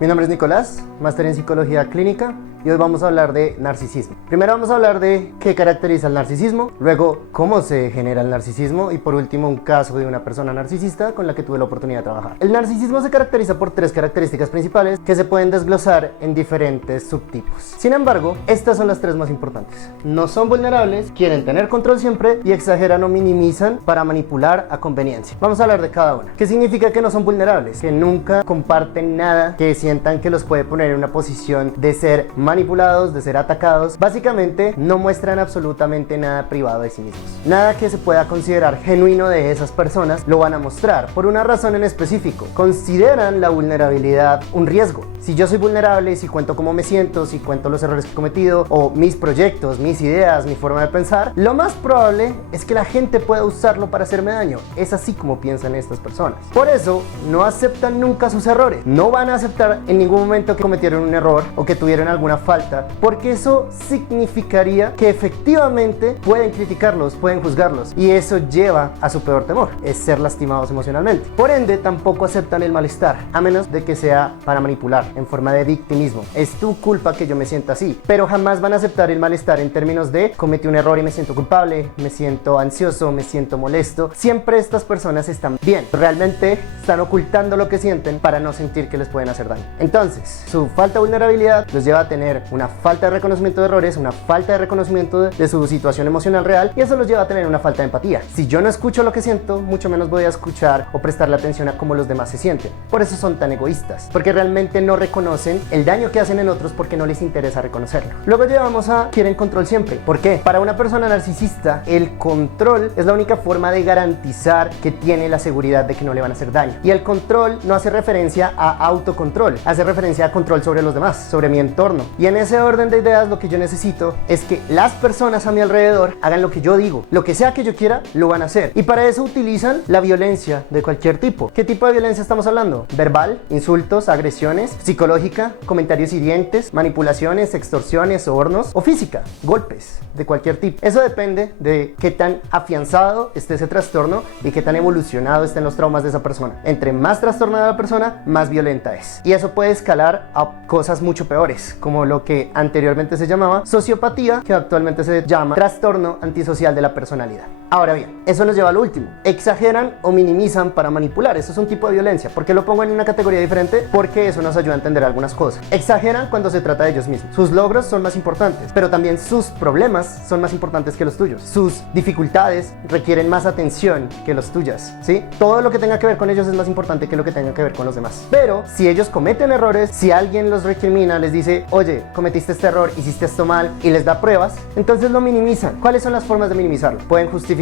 Mi nombre es Nicolás, máster en Psicología Clínica, y hoy vamos a hablar de narcisismo. Primero vamos a hablar de qué caracteriza el narcisismo, luego cómo se genera el narcisismo y por último un caso de una persona narcisista con la que tuve la oportunidad de trabajar. El narcisismo se caracteriza por tres características principales que se pueden desglosar en diferentes subtipos. Sin embargo, estas son las tres más importantes. No son vulnerables, quieren tener control siempre y exageran o minimizan para manipular a conveniencia. Vamos a hablar de cada una. ¿Qué significa que no son vulnerables? Que nunca comparten nada que sientan que los puede poner en una posición de ser manipulados, de ser atacados. Básicamente no muestran absolutamente nada privado de sí mismos. Nada que se pueda considerar genuino de esas personas lo van a mostrar por una razón en específico. Consideran la vulnerabilidad un riesgo. Si yo soy vulnerable, si cuento cómo me siento, si cuento los errores que he cometido o mis proyectos, mis ideas, mi forma de pensar, lo más probable es que la gente pueda usarlo para hacerme daño. Es así como piensan estas personas. Por eso no aceptan nunca sus errores. No van a aceptar en ningún momento que cometieron un error o que tuvieron alguna falta, porque eso significaría que efectivamente pueden criticarlos, pueden juzgarlos, y eso lleva a su peor temor, es ser lastimados emocionalmente. Por ende, tampoco aceptan el malestar, a menos de que sea para manipular, en forma de victimismo. Es tu culpa que yo me sienta así, pero jamás van a aceptar el malestar en términos de cometí un error y me siento culpable, me siento ansioso, me siento molesto. Siempre estas personas están bien, realmente están ocultando lo que sienten para no sentir que les pueden hacer daño. Entonces, su falta de vulnerabilidad los lleva a tener una falta de reconocimiento de errores, una falta de reconocimiento de su situación emocional real, y eso los lleva a tener una falta de empatía. Si yo no escucho lo que siento, mucho menos voy a escuchar o prestarle atención a cómo los demás se sienten. Por eso son tan egoístas, porque realmente no reconocen el daño que hacen en otros porque no les interesa reconocerlo. Luego llevamos a quieren control siempre. ¿Por qué? Para una persona narcisista, el control es la única forma de garantizar que tiene la seguridad de que no le van a hacer daño. Y el control no hace referencia a autocontrol, hace referencia a control sobre los demás, sobre mi entorno. Y en ese orden de ideas lo que yo necesito es que las personas a mi alrededor hagan lo que yo digo. Lo que sea que yo quiera, lo van a hacer. Y para eso utilizan la violencia de cualquier tipo. ¿Qué tipo de violencia estamos hablando? Verbal, insultos, agresiones, psicológica, comentarios hirientes, manipulaciones, extorsiones, sobornos, o física, golpes de cualquier tipo. Eso depende de qué tan afianzado esté ese trastorno y qué tan evolucionado estén los traumas de esa persona. Entre más trastornada la persona, más violenta es. Y eso puede escalar a cosas mucho peores, como lo que anteriormente se llamaba sociopatía, que actualmente se llama trastorno antisocial de la personalidad. Ahora bien, eso nos lleva al último. Exageran o minimizan para manipular. Eso es un tipo de violencia. ¿Por qué lo pongo en una categoría diferente? Porque eso nos ayuda a entender algunas cosas. Exageran cuando se trata de ellos mismos. Sus logros son más importantes, pero también sus problemas son más importantes que los tuyos. Sus dificultades requieren más atención que los tuyas, ¿sí? Todo lo que tenga que ver con ellos es más importante que lo que tenga que ver con los demás. Pero si ellos cometen errores, si alguien los recrimina, les dice, oye, cometiste este error, hiciste esto mal, y les da pruebas, entonces lo minimizan. ¿Cuáles son las formas de minimizarlo? Pueden justificarlo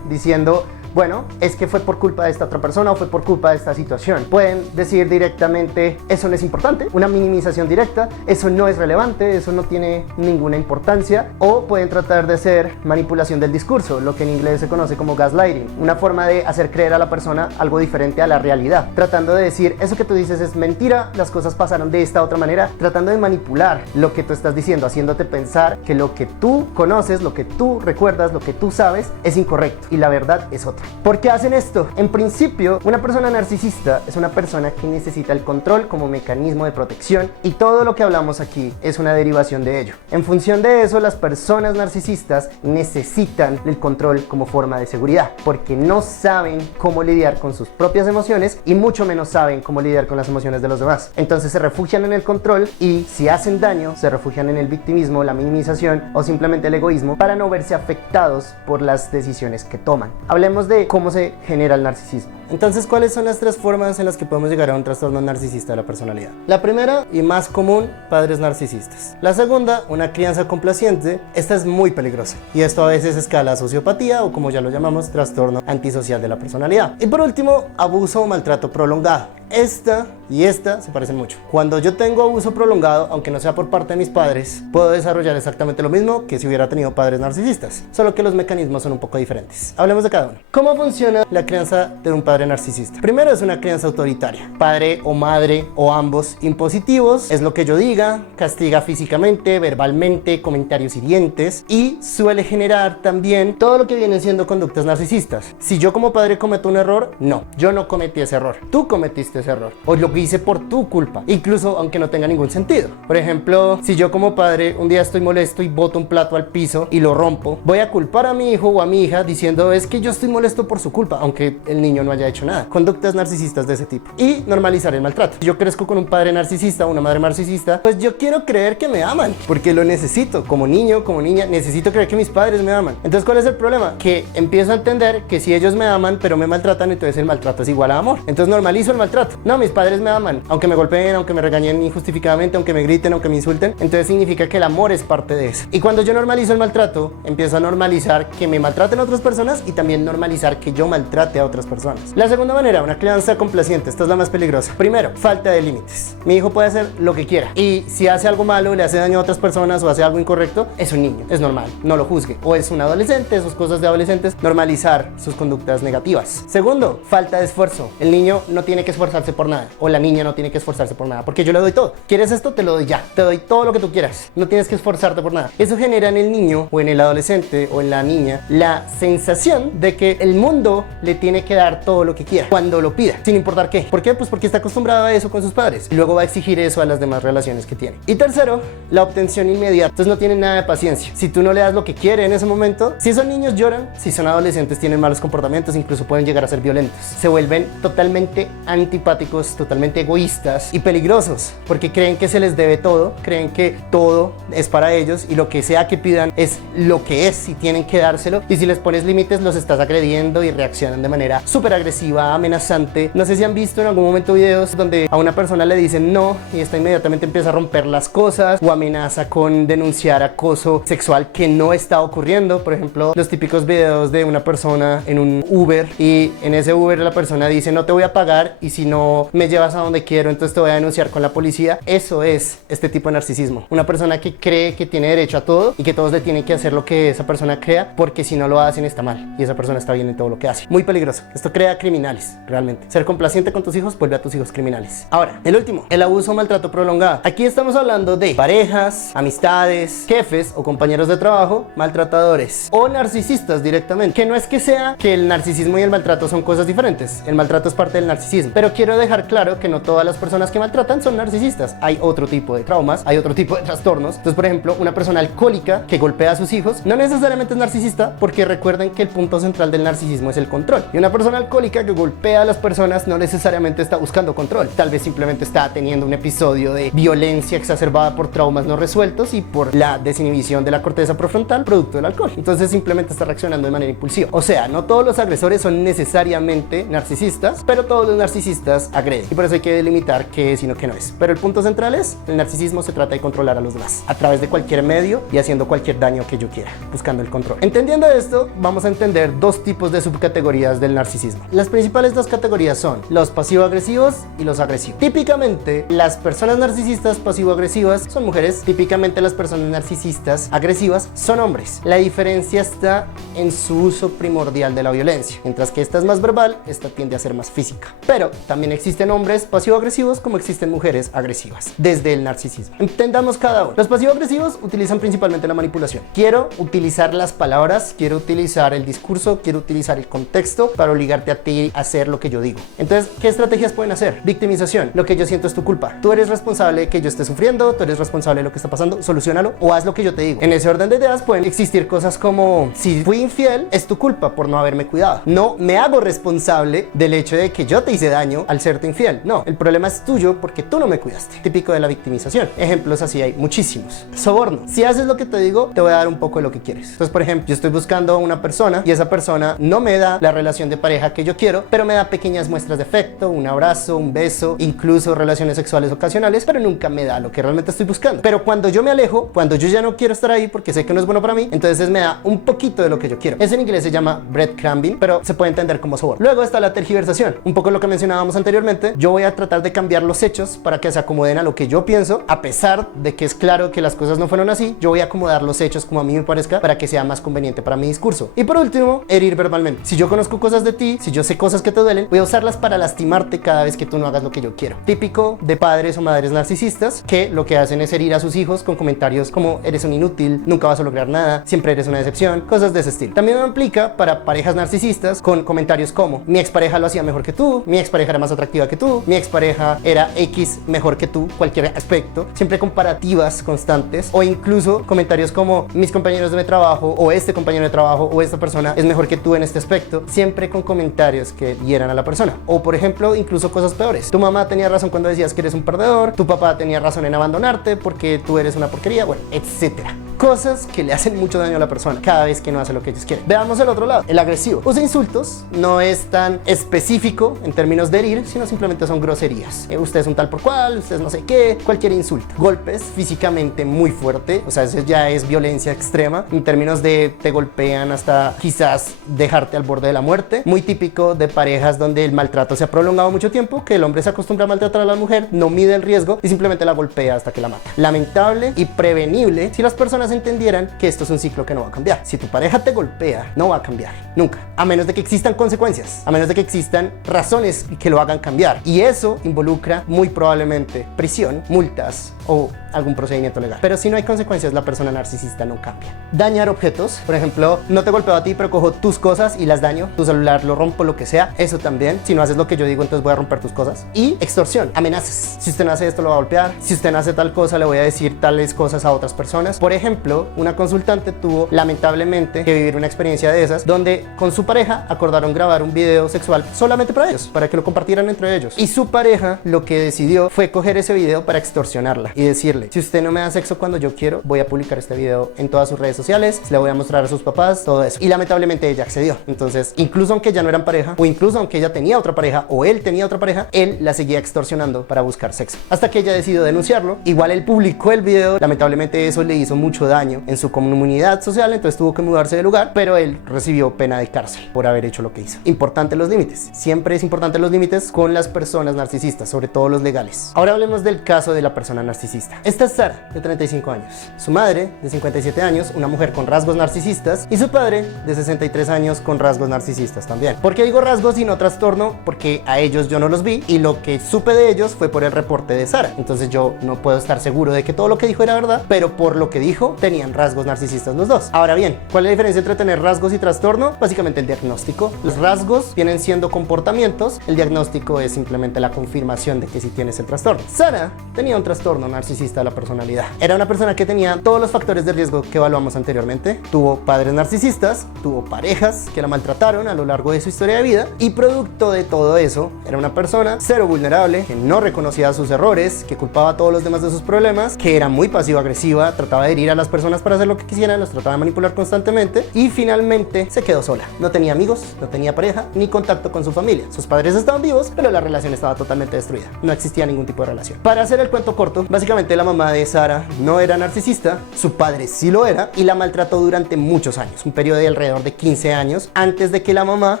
diciendo, bueno, es que fue por culpa de esta otra persona o fue por culpa de esta situación. Pueden decir directamente, eso no es importante, una minimización directa, eso no es relevante, eso no tiene ninguna importancia. O pueden tratar de hacer manipulación del discurso, lo que en inglés se conoce como gaslighting, una forma de hacer creer a la persona algo diferente a la realidad, tratando de decir, eso que tú dices es mentira, las cosas pasaron de esta otra manera, tratando de manipular lo que tú estás diciendo, haciéndote pensar que lo que tú conoces, lo que tú recuerdas, lo que tú sabes es incorrecto y la verdad es otra. ¿Por qué hacen esto? En principio, una persona narcisista es una persona que necesita el control como mecanismo de protección, y todo lo que hablamos aquí es una derivación de ello. En función de eso, las personas narcisistas necesitan el control como forma de seguridad, porque no saben cómo lidiar con sus propias emociones y mucho menos saben cómo lidiar con las emociones de los demás. Entonces se refugian en el control y si hacen daño, se refugian en el victimismo, la minimización o simplemente el egoísmo para no verse afectados por las decisiones que toman. Hablemos de cómo se genera el narcisismo. Entonces, ¿cuáles son las tres formas en las que podemos llegar a un trastorno narcisista de la personalidad? La primera y más común, padres narcisistas. La segunda, una crianza complaciente. Esta es muy peligrosa y esto a veces escala a sociopatía o, como ya lo llamamos, trastorno antisocial de la personalidad. Y por último, abuso o maltrato prolongado. Esta y esta se parecen mucho. Cuando yo tengo abuso prolongado, aunque no sea por parte de mis padres, puedo desarrollar exactamente lo mismo que si hubiera tenido padres narcisistas, solo que los mecanismos son un poco diferentes. Hablemos de cada uno. ¿Cómo funciona la crianza de un padre padre narcisista? Primero, es una crianza autoritaria. Padre o madre o ambos impositivos, es lo que yo diga, castiga físicamente, verbalmente, comentarios hirientes y suele generar también todo lo que vienen siendo conductas narcisistas. Si yo como padre cometo un error, no, yo no cometí ese error, tú cometiste ese error o lo que hice por tu culpa, incluso aunque no tenga ningún sentido. Por ejemplo, si yo como padre un día estoy molesto y boto un plato al piso y lo rompo, voy a culpar a mi hijo o a mi hija diciendo es que yo estoy molesto por su culpa, aunque el niño no haya hecho nada. Conductas narcisistas de ese tipo. Y normalizar el maltrato. Si yo crezco con un padre narcisista o una madre narcisista, pues yo quiero creer que me aman, porque lo necesito. Como niño, como niña, necesito creer que mis padres me aman. Entonces, ¿cuál es el problema? Que empiezo a entender que si ellos me aman, pero me maltratan, entonces el maltrato es igual a amor. Entonces normalizo el maltrato. No, mis padres me aman, aunque me golpeen, aunque me regañen injustificadamente, aunque me griten, aunque me insulten. Entonces significa que el amor es parte de eso. Y cuando yo normalizo el maltrato, empiezo a normalizar que me maltraten otras personas y también normalizar que yo maltrate a otras personas. La segunda manera, una crianza complaciente. Esta es la más peligrosa. Primero, falta de límites. Mi hijo puede hacer lo que quiera y si hace algo malo, le hace daño a otras personas o hace algo incorrecto, es un niño, es normal, no lo juzgue. O es un adolescente, sus cosas de adolescentes, normalizar sus conductas negativas. Segundo, falta de esfuerzo. El niño no tiene que esforzarse por nada o la niña no tiene que esforzarse por nada porque yo le doy todo. ¿Quieres esto? Te lo doy ya. Te doy todo lo que tú quieras. No tienes que esforzarte por nada. Eso genera en el niño o en el adolescente o en la niña la sensación de que el mundo le tiene que dar todo lo que quiera cuando lo pida, sin importar qué. ¿Por qué? Pues porque está acostumbrado a eso con sus padres y luego va a exigir eso a las demás relaciones que tiene. Y tercero, la obtención inmediata. Entonces no tienen nada de paciencia. Si tú no le das lo que quiere en ese momento, si son niños lloran, si son adolescentes tienen malos comportamientos, incluso pueden llegar a ser violentos. Se vuelven totalmente antipáticos, totalmente egoístas y peligrosos porque creen que se les debe todo, creen que todo es para ellos y lo que sea que pidan es lo que es y tienen que dárselo. Y si les pones límites, los estás agrediendo y reaccionan de manera súper agresiva, amenazante. No sé si han visto en algún momento videos donde a una persona le dicen no y esta inmediatamente empieza a romper las cosas o amenaza con denunciar acoso sexual que no está ocurriendo. Por ejemplo, los típicos videos de una persona en un Uber y en ese Uber la persona dice no te voy a pagar y si no me llevas a donde quiero entonces te voy a denunciar con la policía. Eso es este tipo de narcisismo. Una persona que cree que tiene derecho a todo y que todos le tienen que hacer lo que esa persona crea porque si no lo hacen está mal y esa persona está bien en todo lo que hace. Muy peligroso. Esto crea criminales realmente. Ser complaciente con tus hijos vuelve a tus hijos criminales. Ahora, el último, el abuso o maltrato prolongado. Aquí estamos hablando de parejas, amistades, jefes o compañeros de trabajo, maltratadores o narcisistas directamente. Que no es que sea que el narcisismo y el maltrato son cosas diferentes. El maltrato es parte del narcisismo. Pero quiero dejar claro que no todas las personas que maltratan son narcisistas. Hay otro tipo de traumas, hay otro tipo de trastornos. Entonces, por ejemplo, una persona alcohólica que golpea a sus hijos no necesariamente es narcisista porque recuerden que el punto central del narcisismo es el control. Y una persona alcohólica que golpea a las personas no necesariamente está buscando control. Tal vez simplemente está teniendo un episodio de violencia exacerbada por traumas no resueltos y por la desinhibición de la corteza prefrontal producto del alcohol. Entonces simplemente está reaccionando de manera impulsiva. O sea, no todos los agresores son necesariamente narcisistas, pero todos los narcisistas agreden. Y por eso hay que delimitar qué es y no qué no es. Pero el punto central es, el narcisismo se trata de controlar a los demás a través de cualquier medio y haciendo cualquier daño que yo quiera, buscando el control. Entendiendo esto, vamos a entender dos tipos de subcategorías del narcisismo. Las principales dos categorías son los pasivo-agresivos y los agresivos. Típicamente, las personas narcisistas pasivo-agresivas son mujeres. Típicamente, las personas narcisistas agresivas son hombres. La diferencia está en su uso primordial de la violencia. Mientras que esta es más verbal, esta tiende a ser más física. Pero también existen hombres pasivo-agresivos como existen mujeres agresivas desde el narcisismo. Entendamos cada uno. Los pasivo-agresivos utilizan principalmente la manipulación. Quiero utilizar las palabras, quiero utilizar el discurso, quiero utilizar el contexto para obligarte a ti a hacer lo que yo digo. Entonces, ¿qué estrategias pueden hacer? Victimización. Lo que yo siento es tu culpa. Tú eres responsable de que yo esté sufriendo, tú eres responsable de lo que está pasando, solucionalo o haz lo que yo te digo. En ese orden de ideas pueden existir cosas como si fui infiel, es tu culpa por no haberme cuidado. No me hago responsable del hecho de que yo te hice daño al serte infiel. No, el problema es tuyo porque tú no me cuidaste. Típico de la victimización. Ejemplos así hay muchísimos. Soborno. Si haces lo que te digo, te voy a dar un poco de lo que quieres. Entonces, por ejemplo, yo estoy buscando a una persona y esa persona no me da la relación de pareja que yo quiero, pero me da pequeñas muestras de afecto, un abrazo, un beso, incluso relaciones sexuales ocasionales, pero nunca me da lo que realmente estoy buscando. Pero cuando yo me alejo, cuando yo ya no quiero estar ahí porque sé que no es bueno para mí, entonces me da un poquito de lo que yo quiero. Eso en inglés se llama breadcrumbing, pero se puede entender como soborno. Luego está la tergiversación, un poco lo que mencionábamos anteriormente. Yo voy a tratar de cambiar los hechos para que se acomoden a lo que yo pienso, a pesar de que es claro que las cosas no fueron así. Yo voy a acomodar los hechos como a mí me parezca para que sea más conveniente para mi discurso. Y por último, herir verbalmente. Si yo conozco cosas de ti, si yo sé cosas que te duelen, voy a usarlas para lastimarte cada vez que tú no hagas lo que yo quiero. Típico de padres o madres narcisistas que lo que hacen es herir a sus hijos con comentarios como eres un inútil, nunca vas a lograr nada, siempre eres una decepción, cosas de ese estilo. También me aplica para parejas narcisistas con comentarios como mi expareja lo hacía mejor que tú, mi expareja era más atractiva que tú, mi expareja era X mejor que tú, cualquier aspecto, siempre comparativas constantes, o incluso comentarios como mis compañeros de trabajo o este compañero de trabajo o esta persona es mejor que tú en este aspecto, siempre con comentarios que hieran a la persona. O por ejemplo, incluso cosas peores. Tu mamá tenía razón cuando decías que eres un perdedor, tu papá tenía razón en abandonarte porque tú eres una porquería, bueno, etcétera. Cosas que le hacen mucho daño a la persona cada vez que no hace lo que ellos quieren. Veamos el otro lado, el agresivo. Usa insultos, no es tan específico en términos de herir, sino simplemente son groserías. Usted es un tal por cual, usted es no sé qué, cualquier insulto. Golpes físicamente muy fuerte, o sea, eso ya es violencia extrema, en términos de te golpean hasta quizás dejarte al borde de la muerte. Muy típico de parejas donde el maltrato se ha prolongado mucho tiempo, que el hombre se acostumbra a maltratar a la mujer, no mide el riesgo y simplemente la golpea hasta que la mata. Lamentable y prevenible si las personas entendieran que esto es un ciclo que no va a cambiar. Si tu pareja te golpea, no va a cambiar, nunca, a menos de que existan consecuencias, a menos de que existan razones que lo hagan cambiar, y eso involucra muy probablemente prisión, multas o algún procedimiento legal. Pero si no hay consecuencias, la persona narcisista no cambia. Dañar objetos, por ejemplo, no te golpeo a ti, pero cojo tus cosas y las daño, tu celular lo rompo, lo que sea, eso también. Si no haces lo que yo digo, entonces voy a romper tus cosas. Y extorsión, amenazas. Si usted no hace esto, lo va a golpear. Si usted no hace tal cosa, le voy a decir tales cosas a otras personas. Por ejemplo, una consultante tuvo lamentablemente que vivir una experiencia de esas, donde con su pareja acordaron grabar un video sexual solamente para ellos, para que lo compartieran entre ellos. Y su pareja lo que decidió fue coger ese video para extorsionarla y decirle, si usted no me da sexo cuando yo quiero, voy a publicar este video en todas sus redes sociales, le voy a mostrar a sus papás, todo eso. Y lamentablemente ella accedió. Entonces, incluso aunque ya no eran pareja, o incluso aunque ella tenía otra pareja, o él tenía otra pareja, él la seguía extorsionando para buscar sexo. Hasta que ella decidió denunciarlo. Igual él publicó el video, lamentablemente eso le hizo mucho daño en su comunidad social, entonces tuvo que mudarse de lugar, pero él recibió pena de cárcel por haber hecho lo que hizo. Importante los límites. Siempre es importante los límites con las personas narcisistas, sobre todo los legales. Ahora hablemos del caso de la persona narcisista. Esta es Sara, de 35 años. Su madre, de 57 años, una mujer con rasgos narcisistas, y su padre, de 63 años, con rasgos narcisistas también. ¿Por qué digo rasgos y no trastorno? Porque a ellos yo no los vi, y lo que supe de ellos fue por el reporte de Sara. Entonces yo no puedo estar seguro de que todo lo que dijo era verdad, pero por lo que dijo, tenían rasgos narcisistas los dos. Ahora bien, ¿cuál es la diferencia entre tener rasgos y trastorno? Básicamente el diagnóstico. Los rasgos vienen siendo comportamientos, el diagnóstico es simplemente la confirmación de que sí tienes el trastorno. Sara tenía un trastorno narcisista de la personalidad. Era una persona que tenía todos los factores de riesgo que evaluamos anteriormente. Tuvo padres narcisistas, tuvo parejas que la maltrataron a lo largo de su historia de vida, y producto de todo eso, era una persona cero vulnerable, que no reconocía sus errores, que culpaba a todos los demás de sus problemas, que era muy pasivo-agresiva, trataba de herir a las personas para hacer lo que quisieran, los trataba de manipular constantemente, y finalmente se quedó sola. No tenía amigos, no tenía pareja, ni contacto con su familia. Sus padres estaban vivos, pero la relación estaba totalmente destruida. No existía ningún tipo de relación. Para hacer el cuento corto, básicamente la mamá de Sara no era narcisista, su padre sí lo era, y la maltrató durante muchos años, un periodo de alrededor de 15 años, antes de que la mamá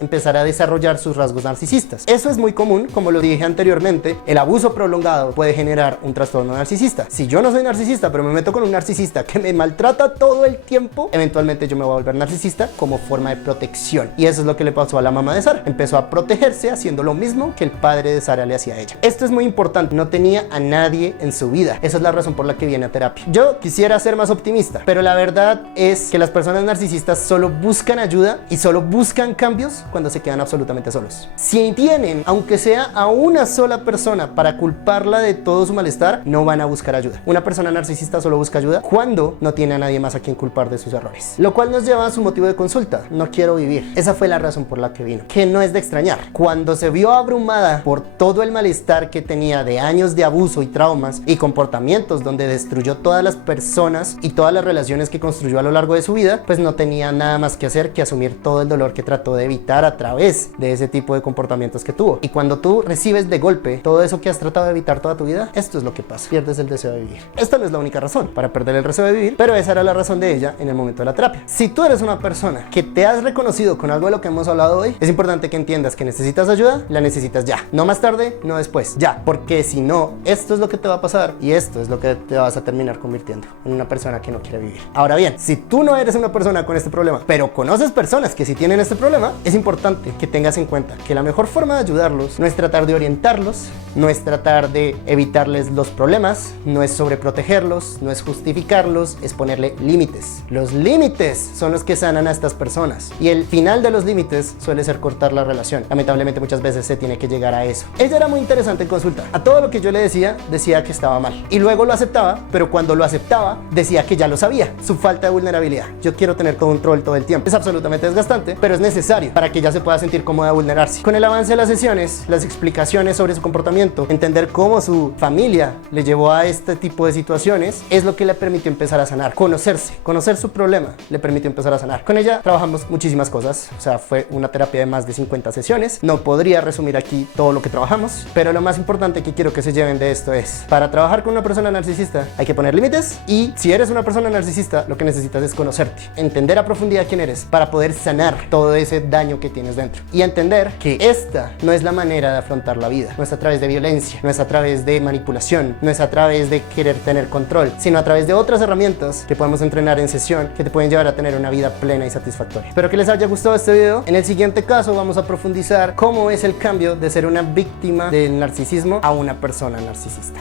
empezara a desarrollar sus rasgos narcisistas. Eso es muy común, como lo dije anteriormente, el abuso prolongado puede generar un trastorno narcisista. Si yo no soy narcisista, pero me meto con un narcisista que me maltrata todo el tiempo, eventualmente yo me voy a volver narcisista como forma de protección. Y eso es lo que le pasó a la mamá de Sara. Empezó a protegerse haciendo lo mismo que el padre de Sara le hacía a ella. Esto es muy importante, no tenía a nadie en su vida. Esa es la razón por la que viene a terapia. Yo quisiera ser más optimista, pero la verdad es que las personas narcisistas solo buscan ayuda y solo buscan cambios cuando se quedan absolutamente solos. Si tienen, aunque sea a una sola persona para culparla de todo su malestar, no van a buscar ayuda. Una persona narcisista solo busca ayuda cuando no tiene a nadie más a quien culpar de sus errores. Lo cual nos lleva a su motivo de consulta: no quiero vivir. Esa fue la razón por la que vino, que no es de extrañar. Cuando se vio abrumada por todo el malestar que tenía de años de abuso y traumas y comportamientos donde destruyó todas las personas y todas las relaciones que construyó a lo largo de su vida, pues no tenía nada más que hacer que asumir todo el dolor que trató de evitar a través de ese tipo de comportamientos que tuvo. Y cuando tú recibes de golpe todo eso que has tratado de evitar toda tu vida, esto es lo que pasa: pierdes el deseo de vivir. Esta no es la única razón para perder el deseo de vivir, pero esa era la razón de ella en el momento de la terapia. Si tú eres una persona que te has reconocido con algo de lo que hemos hablado hoy, es importante que entiendas que necesitas ayuda, la necesitas ya, no más tarde, no después, ya, porque si no, esto es lo que te va a pasar y esto es lo que te vas a terminar convirtiendo en una persona que no quiere vivir. Ahora bien, si tú no eres una persona con este problema, pero conoces personas que sí tienen este problema, es importante que tengas en cuenta que la mejor forma de ayudarlos no es tratar de orientarlos, no es tratar de evitarles los problemas, no es sobreprotegerlos, no es justificarlos, es ponerle límites. Los límites son los que sanan a estas personas y el final de los límites suele ser cortar la relación. Lamentablemente muchas veces se tiene que llegar a eso. Ella era muy interesante en consulta. A todo lo que yo le decía que estaba mal y luego lo aceptaba, pero cuando lo aceptaba decía que ya lo sabía. Su falta de vulnerabilidad. Yo quiero tener control todo el tiempo. Es absolutamente desgastante, pero es necesario para que ella se pueda sentir cómoda de vulnerarse. Con el avance de las sesiones, las explicaciones sobre su comportamiento, entender cómo su familia le llevó a este tipo de situaciones, es lo que le permitió empezar a sanar. Conocerse, conocer su problema, le permitió empezar a sanar. Con ella trabajamos muchísimas cosas, o sea, fue una terapia de más de 50 sesiones. No podría resumir aquí todo lo que trabajamos, pero lo más importante que quiero que se lleven de esto es, para trabajar con una persona narcisista hay que poner límites y si eres una persona narcisista, lo que necesitas es conocerte, entender a profundidad quién eres para poder sanar todo ese daño que tienes dentro y entender que esta no es la manera de afrontar la vida, no es a través de violencia, no es a través de manipulación, no es a través de querer tener control, sino a través de otras herramientas que podemos entrenar en sesión que te pueden llevar a tener una vida plena y satisfactoria. Espero que les haya gustado este video. En el siguiente caso vamos a profundizar cómo es el cambio de ser una víctima del narcisismo a una persona narcisista.